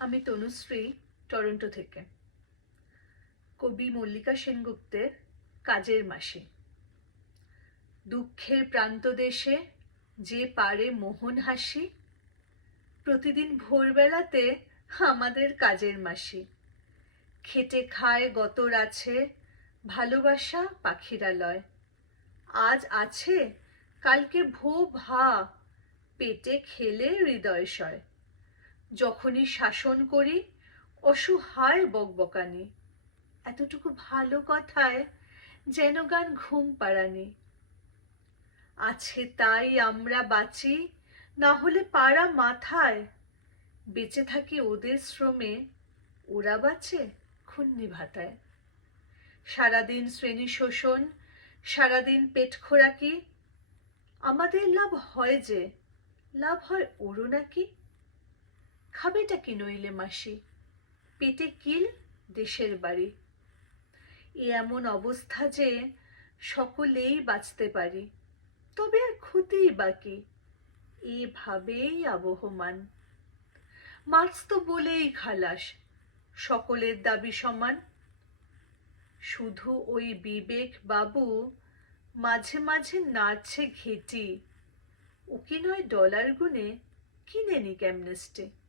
আমি তনুশ্রী, টরন্টো থেকে। কবি মল্লিকা সেনগুপ্তের কাজের মাসি। দুঃখের প্রান্তদেশে যে পারে মোহন হাসি, প্রতিদিন ভোরবেলাতে আমাদের কাজের মাসি। খেটে খায় গতর আছে, ভালোবাসা পাখিরালয়। আজ আছে, কালকে ভো ভা, পেটে খেলে হৃদয় সয়। যখনই শাসন করি অসহায় বকবকানি, এতটুকু ভালো কথায় যেন গান ঘুম পাড়ানি। আছে তাই আমরা বাঁচি, না হলে পাড়া মাথায়। বেঁচে থাকি ওদের শ্রমে, ওরা বাঁচে ঘূর্ণি ভাতায়। সারাদিন শ্রেণী শোষণ, সারাদিন পেট খোরাকি, আমাদের লাভ হয় যে, লাভ হয় ওরও নাকি। খাবেটা কি নইলে মাসি, পেটে কিল দেশের বাড়ি। এ এমন অবস্থা যে সকলেই বাঁচতে পারি, তবে আর ক্ষতিই বাকি, এভাবেই আবহমান। মার্ক্স তো বলেই খালাস, সকলের দাবি সমান। শুধু ওই বিবেক বাবু মাঝে মাঝে নাড়ছে ঘেঁটি, ও কি নয় ডলার গুনে কিনে নিক অ্যামনেস্টি।